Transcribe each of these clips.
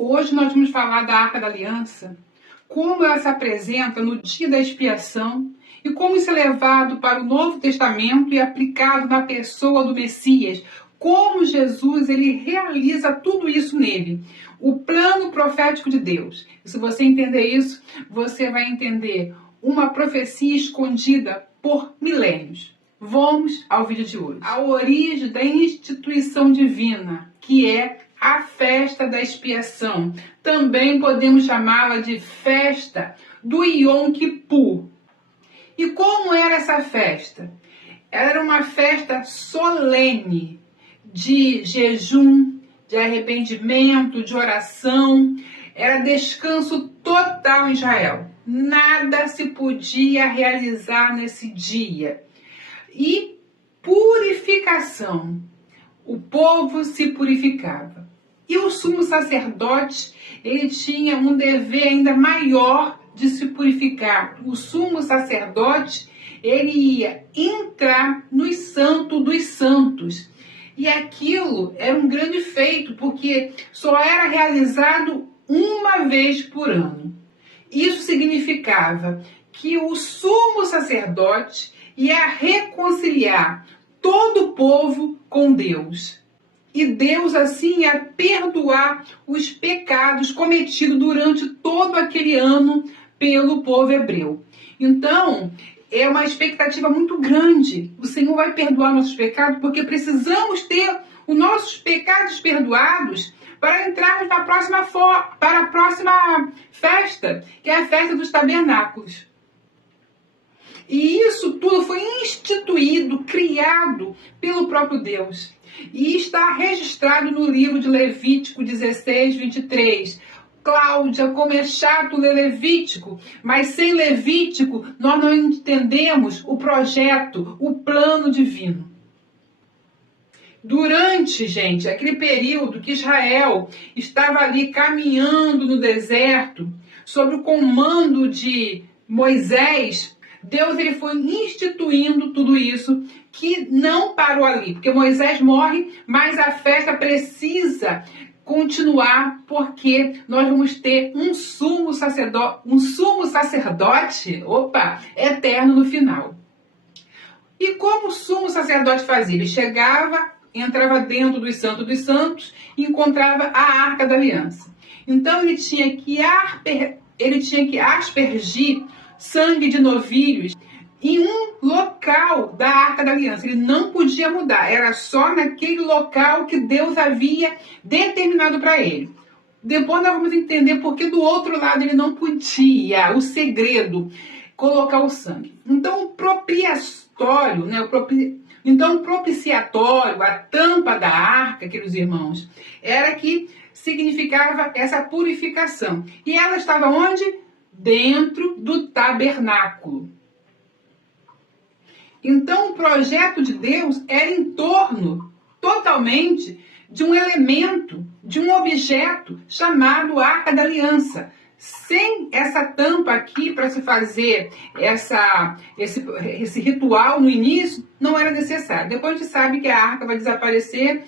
Hoje nós vamos falar da Arca da Aliança, como ela se apresenta no dia da expiação e como isso é levado para o Novo Testamento e aplicado na pessoa do Messias, como Jesus ele realiza tudo isso nele, o plano profético de Deus. E se você entender isso, você vai entender uma profecia escondida por milênios. Vamos ao vídeo de hoje. A origem da instituição divina, que é a festa da expiação. Também podemos chamá-la de festa do Yom Kippur. E como era essa festa? Era uma festa solene, de jejum, de arrependimento, de oração. Era descanso total em Israel. Nada se podia realizar nesse dia. E purificação. O povo se purificava. E o sumo sacerdote, ele tinha um dever ainda maior de se purificar. O sumo sacerdote, ele ia entrar no Santo dos Santos. E aquilo era um grande feito, porque só era realizado uma vez por ano. Isso significava que o sumo sacerdote ia reconciliar todo o povo com Deus. E Deus assim ia perdoar os pecados cometidos durante todo aquele ano pelo povo hebreu. Então, é uma expectativa muito grande. O Senhor vai perdoar nossos pecados porque precisamos ter os nossos pecados perdoados para entrarmos para a próxima festa, que é a festa dos tabernáculos. E isso tudo foi instituído, criado pelo próprio Deus. E está registrado no livro de Levítico 16, 23. Cláudia, como é chato ler Levítico, mas sem Levítico nós não entendemos o projeto, o plano divino. Durante, gente, aquele período que Israel estava ali caminhando no deserto, sob o comando de Moisés, Deus ele foi instituindo tudo isso, que não parou ali, porque Moisés morre, mas a festa precisa continuar, porque nós vamos ter um sumo sacerdote eterno no final. E como o sumo sacerdote fazia? Ele chegava, entrava dentro dos santos e encontrava a Arca da Aliança. Então ele tinha que aspergir sangue de novilhos em um local da Arca da Aliança. Ele não podia mudar, era só naquele local que Deus havia determinado para ele. Depois nós vamos entender porque do outro lado ele não podia, o segredo, colocar o sangue. Então o propiciatório, a tampa da arca, queridos irmãos, era que significava essa purificação. E ela estava onde? Dentro do tabernáculo. Então o projeto de Deus era em torno totalmente de um elemento, de um objeto chamado Arca da Aliança. Sem essa tampa aqui para se fazer esse ritual no início, não era necessário. Depois a gente sabe que a arca vai desaparecer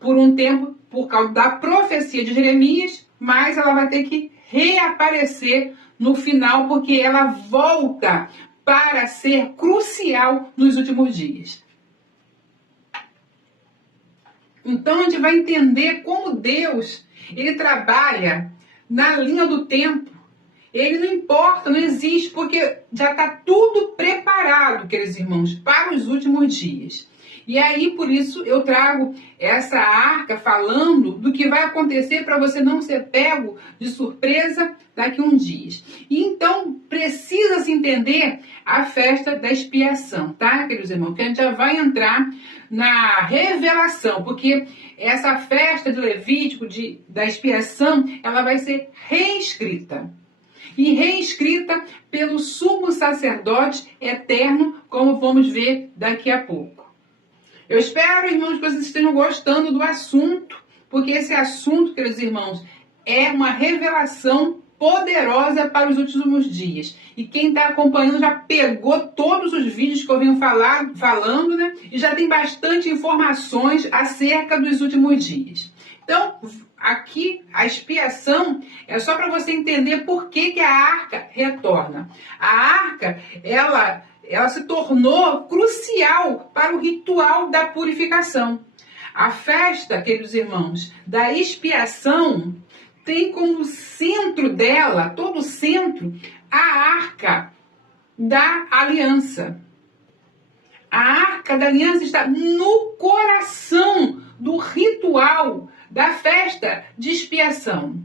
por um tempo por causa da profecia de Jeremias, mas ela vai ter que reaparecer no final, porque ela volta para ser crucial nos últimos dias. Então a gente vai entender como Deus ele trabalha na linha do tempo. Ele não importa, não existe, porque já está tudo preparado, queridos irmãos, para os últimos dias. E aí, por isso, eu trago essa arca falando do que vai acontecer para você não ser pego de surpresa daqui a uns dias. E então, precisa-se entender a festa da expiação, tá, queridos irmãos? Que a gente já vai entrar na revelação, porque essa festa de Levítico, da expiação, ela vai ser reescrita. E reescrita pelo sumo sacerdote eterno, como vamos ver daqui a pouco. Eu espero, irmãos, que vocês estejam gostando do assunto, porque esse assunto, queridos irmãos, é uma revelação poderosa para os últimos dias. E quem está acompanhando já pegou todos os vídeos que eu venho falando, né? E já tem bastante informações acerca dos últimos dias. Então, aqui a expiação é só para você entender por que a arca retorna. A arca, ela se tornou crucial para o ritual da purificação. A festa, queridos irmãos, da expiação tem como centro dela, todo o centro, a arca da aliança. A arca da aliança está no coração do ritual da festa de expiação.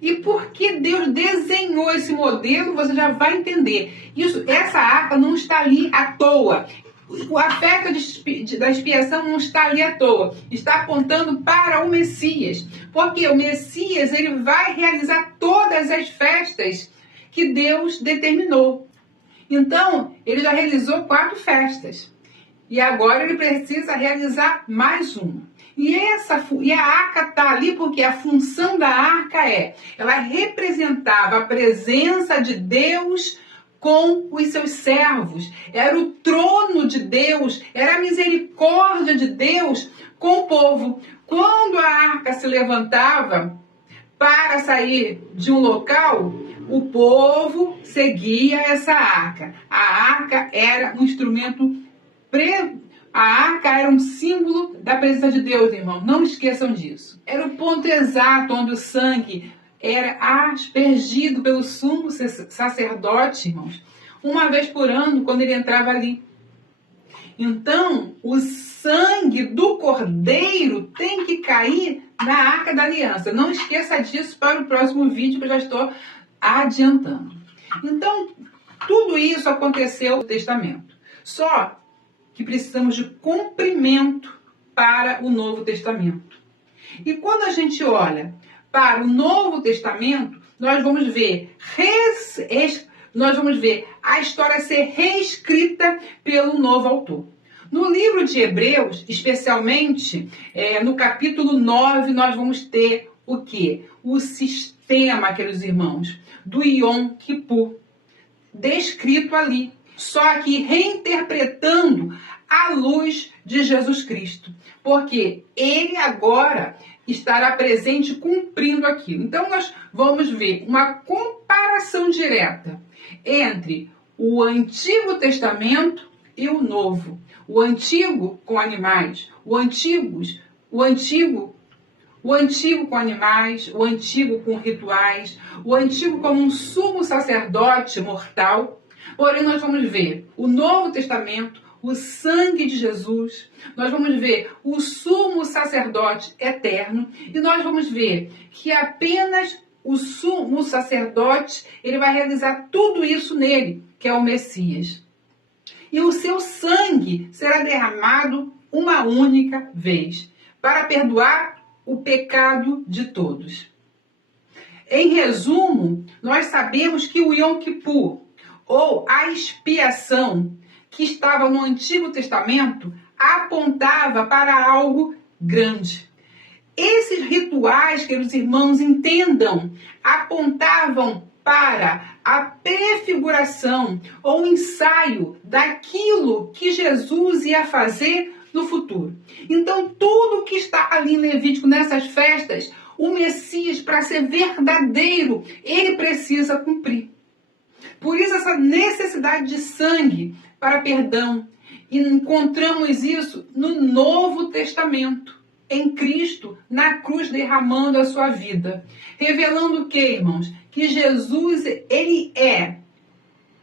E por que Deus desenhou esse modelo, você já vai entender. Essa arca não está ali à toa. A festa da expiação não está ali à toa. Está apontando para o Messias. Porque o Messias, ele vai realizar todas as festas que Deus determinou. Então, ele já realizou 4 festas. E agora ele precisa realizar mais uma. E a arca está ali porque a função da arca ela representava a presença de Deus com os seus servos. Era o trono de Deus, era a misericórdia de Deus com o povo. Quando a arca se levantava para sair de um local, o povo seguia essa arca. A arca era um instrumento A arca era um símbolo da presença de Deus, irmão. Não esqueçam disso. Era o ponto exato onde o sangue era aspergido pelo sumo sacerdote, irmãos, uma vez por ano, quando ele entrava ali. Então, o sangue do cordeiro tem que cair na arca da aliança. Não esqueça disso para o próximo vídeo, que eu já estou adiantando. Então, tudo isso aconteceu no Testamento. Só que precisamos de cumprimento para o Novo Testamento. E quando a gente olha para o Novo Testamento, nós vamos ver a história ser reescrita pelo novo autor. No livro de Hebreus, especialmente no capítulo 9, nós vamos ter o quê? O sistema, queridos irmãos, do Yom Kippur, descrito ali. Só que reinterpretando à luz de Jesus Cristo. Porque ele agora estará presente cumprindo aquilo. Então nós vamos ver uma comparação direta entre o Antigo Testamento e o Novo. O Antigo com animais, o Antigo com animais, o Antigo com rituais, o Antigo como um sumo sacerdote mortal. Porém, nós vamos ver o Novo Testamento, o sangue de Jesus, nós vamos ver o sumo sacerdote eterno, e nós vamos ver que apenas o sumo sacerdote, ele vai realizar tudo isso nele, que é o Messias. E o seu sangue será derramado uma única vez, para perdoar o pecado de todos. Em resumo, nós sabemos que o Yom Kippur, ou a expiação, que estava no Antigo Testamento, apontava para algo grande. Esses rituais, queridos irmãos, entendam, apontavam para a prefiguração ou ensaio daquilo que Jesus ia fazer no futuro. Então, tudo que está ali em Levítico, nessas festas, o Messias, para ser verdadeiro, ele precisa cumprir. Por isso, essa necessidade de sangue para perdão. E encontramos isso no Novo Testamento, em Cristo, na cruz, derramando a sua vida. Revelando o que, irmãos? Que Jesus, ele é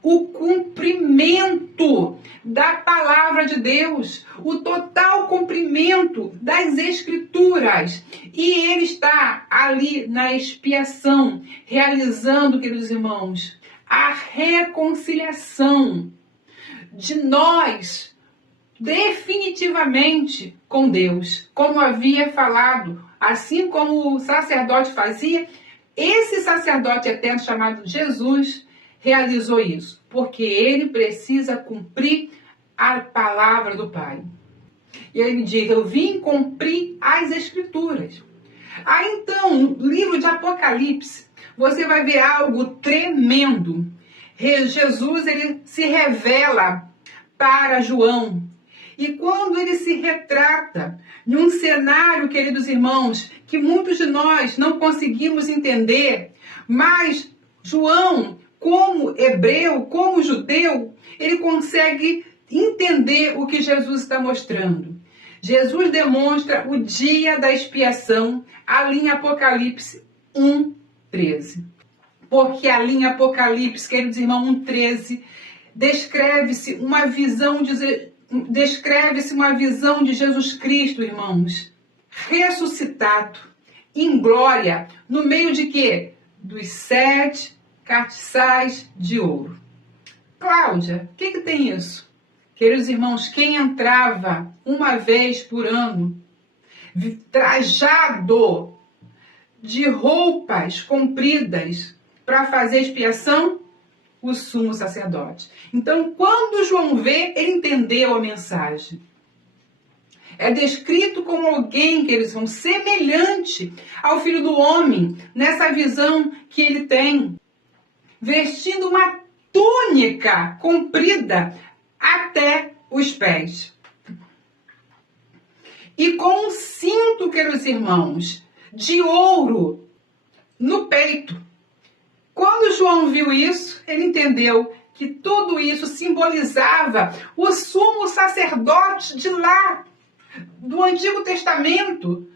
o cumprimento da palavra de Deus, o total cumprimento das Escrituras. E ele está ali na expiação, realizando, queridos irmãos, a reconciliação de nós definitivamente com Deus. Como havia falado, assim como o sacerdote fazia, esse sacerdote eterno chamado Jesus realizou isso, porque ele precisa cumprir a palavra do Pai. E ele diz: eu vim cumprir as Escrituras. Aí então, no livro de Apocalipse, você vai ver algo tremendo. Jesus, ele se revela para João E quando ele se retrata em um cenário, queridos irmãos, que muitos de nós não conseguimos entender, mas João, como hebreu, como judeu, ele consegue entender o que Jesus está mostrando. Jesus demonstra o dia da expiação ali em Apocalipse 1:13. Porque ali em Apocalipse, queridos irmãos, 1:13, descreve-se uma visão de Jesus Cristo, irmãos, ressuscitado, em glória, no meio de quê? Dos 7 castiçais de ouro. Cláudia, o que tem isso? Queridos irmãos, quem entrava uma vez por ano, trajado de roupas compridas para fazer expiação? O sumo sacerdote. Então, quando João vê, ele entendeu a mensagem. É descrito como alguém, que eles são semelhante ao Filho do Homem, nessa visão que ele tem, vestindo uma túnica comprida até os pés. E com um cinto, queridos irmãos, de ouro no peito. Quando João viu isso, ele entendeu que tudo isso simbolizava o sumo sacerdote de lá, do Antigo Testamento,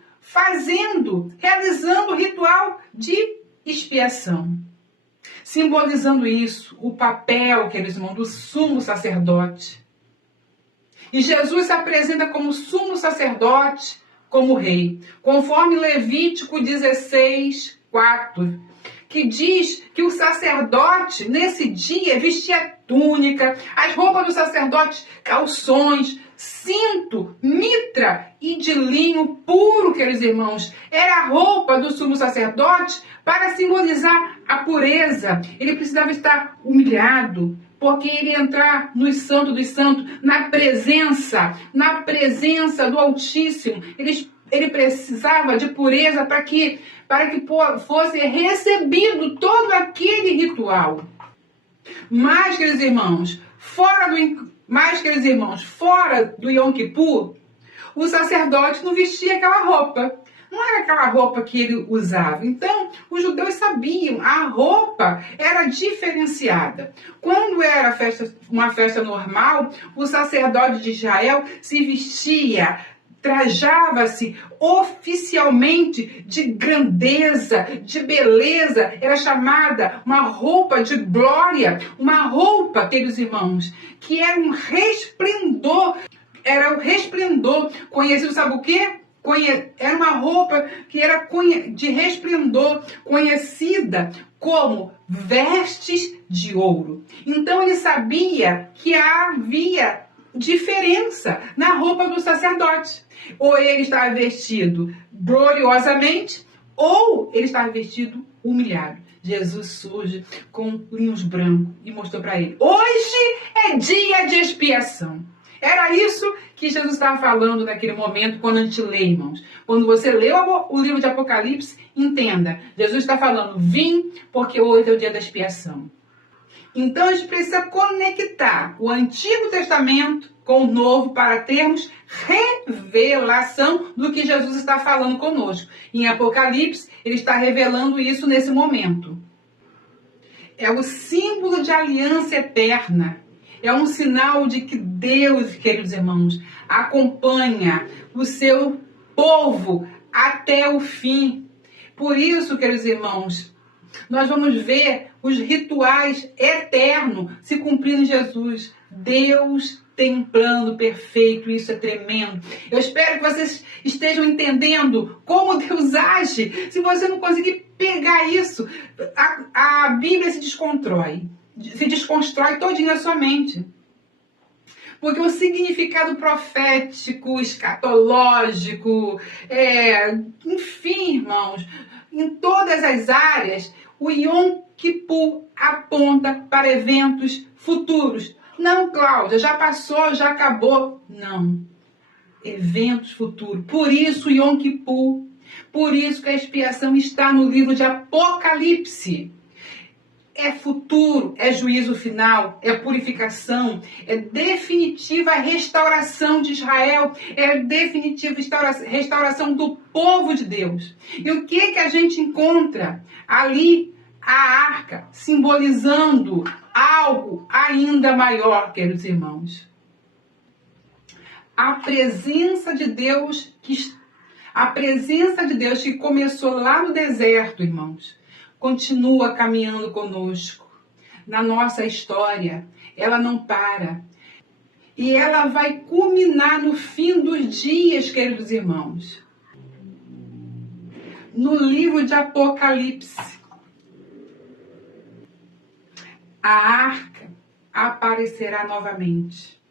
realizando o ritual de expiação. Simbolizando isso, o papel, queridos irmãos, do sumo sacerdote. E Jesus se apresenta como sumo sacerdote, como rei, conforme Levítico 16:4, que diz que o sacerdote, nesse dia, vestia túnica, as roupas do sacerdote, calções, cinto, mitra e de linho puro, queridos irmãos. Era a roupa do sumo sacerdote para simbolizar a pureza. Ele precisava estar humilhado, porque ele ia entrar no Santo dos Santos, na presença do Altíssimo. Ele precisava de pureza para que fosse recebido todo aquele ritual. Mas, queridos irmãos, fora do Yom Kippur, o sacerdote não vestia aquela roupa. Não era aquela roupa que ele usava. Então, os judeus sabiam, a roupa era diferenciada. Quando era uma festa normal, o sacerdote de Israel se vestia, trajava-se oficialmente de grandeza, de beleza, era chamada uma roupa de glória, uma roupa, queridos irmãos, que era um resplendor, era o resplendor, conhecido, sabe o quê? Era uma roupa que era de resplendor, conhecida como vestes de ouro. Então ele sabia que havia diferença na roupa do sacerdote. Ou ele estava vestido gloriosamente, ou ele estava vestido humilhado. Jesus surge com linhos brancos e mostrou para ele: hoje é dia de expiação. Era isso que Jesus estava falando naquele momento, quando a gente lê, irmãos. Quando você lê o livro de Apocalipse, entenda, Jesus está falando: vim porque hoje é o dia da expiação. Então a gente precisa conectar o Antigo Testamento com o Novo para termos revelação do que Jesus está falando conosco. Em Apocalipse, ele está revelando isso nesse momento. É o símbolo de aliança eterna. É um sinal de que Deus, queridos irmãos, acompanha o seu povo até o fim. Por isso, queridos irmãos, nós vamos ver os rituais eternos se cumprindo em Jesus. Deus tem um plano perfeito, isso é tremendo. Eu espero que vocês estejam entendendo como Deus age. Se você não conseguir pegar isso, a Bíblia se desconstrói todinha na sua mente. Porque o significado profético, escatológico, enfim, irmãos, em todas as áreas, o Yom Kippur aponta para eventos futuros. Não, Cláudia, já passou, já acabou. Não. Eventos futuros. Por isso, Yom Kippur. Por isso que a expiação está no livro de Apocalipse. é futuro, é juízo final, é purificação, é definitiva restauração de Israel, é definitiva restauração do povo de Deus. E o que a gente encontra ali? A arca, simbolizando algo ainda maior, queridos irmãos. A presença de Deus que começou lá no deserto, irmãos, continua caminhando conosco na nossa história. Ela não para. E ela vai culminar no fim dos dias, queridos irmãos. No livro de Apocalipse, a arca aparecerá novamente.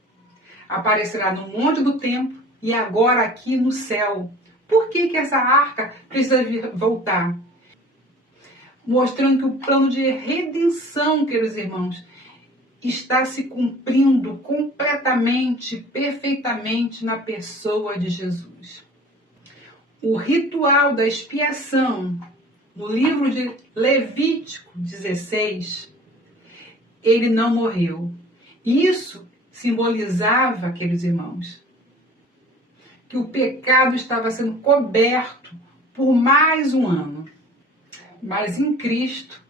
Aparecerá no monte do templo e agora aqui no céu. Por que essa arca precisa voltar? Mostrando que o plano de redenção, queridos irmãos, está se cumprindo completamente, perfeitamente na pessoa de Jesus. O ritual da expiação, no livro de Levítico 16, ele não morreu. Isso simbolizava, queridos irmãos, que o pecado estava sendo coberto por mais um ano. Mas em Cristo,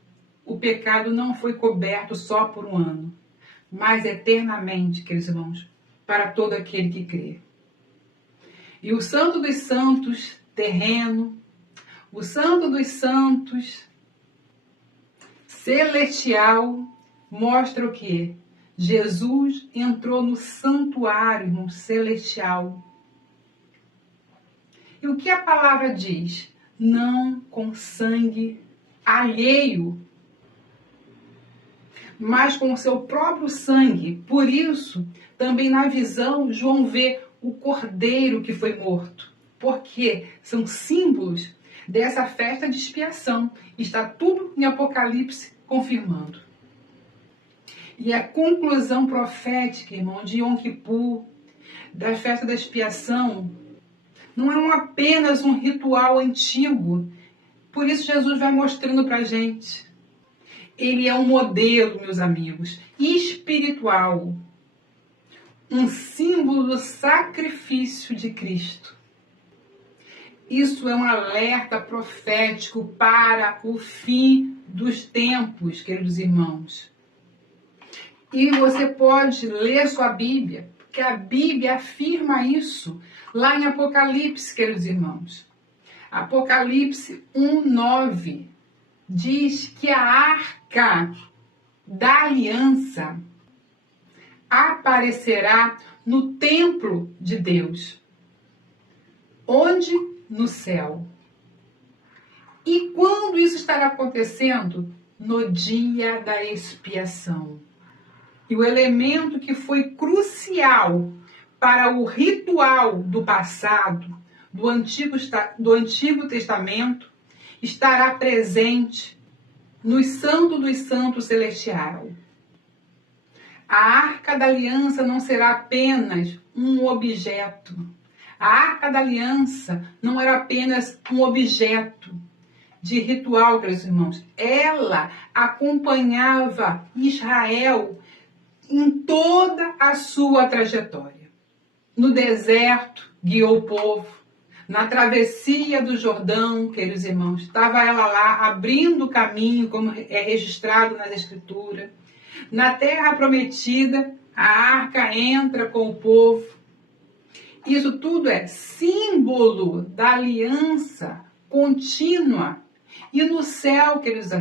o pecado não foi coberto só por um ano, mas eternamente, queridos irmãos, para todo aquele que crê. E o Santo dos Santos terreno, o Santo dos Santos celestial, mostra o quê? Jesus entrou no santuário, irmão, celestial. E o que a palavra diz? Não com sangue alheio, mas com o seu próprio sangue. Por isso, também na visão, João vê o cordeiro que foi morto. Porque são símbolos dessa festa de expiação. Está tudo em Apocalipse confirmando. E a conclusão profética, irmão, de Yom Kippur, da festa da expiação, não é apenas um ritual antigo. Por isso Jesus vai mostrando para a gente. Ele é um modelo, meus amigos, espiritual. Um símbolo do sacrifício de Cristo. Isso é um alerta profético para o fim dos tempos, queridos irmãos. E você pode ler sua Bíblia, porque a Bíblia afirma isso lá em Apocalipse, queridos irmãos. Apocalipse 1:9 diz que a arca da aliança aparecerá no templo de Deus. Onde? No céu. E quando isso estará acontecendo? No dia da expiação. E o elemento que foi crucial para o ritual do passado, do Antigo Testamento, estará presente no Santo dos Santos Celestial. A Arca da Aliança não será apenas um objeto. A Arca da Aliança não era apenas um objeto de ritual, queridos irmãos. Ela acompanhava Israel em toda a sua trajetória. No deserto, guiou o povo. Na travessia do Jordão, queridos irmãos, estava ela lá abrindo o caminho, como é registrado nas Escrituras. Na terra prometida, a arca entra com o povo. Isso tudo é símbolo da aliança contínua. E no céu, queridos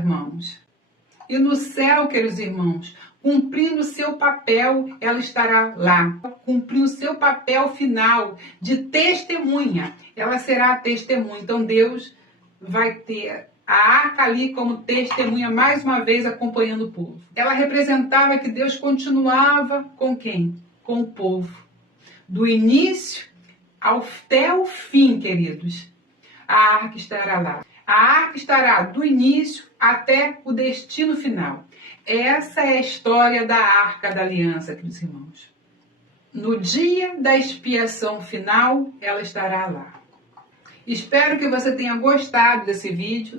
irmãos, cumprindo o seu papel, ela estará lá. Cumprindo o seu papel final de testemunha. Ela será a testemunha. Então Deus vai ter a arca ali como testemunha, mais uma vez acompanhando o povo. Ela representava que Deus continuava com quem? Com o povo. Do início até o fim, queridos. A arca estará lá. A arca estará do início até o destino final. Essa é a história da Arca da Aliança, queridos irmãos. No dia da expiação final, ela estará lá. Espero que você tenha gostado desse vídeo.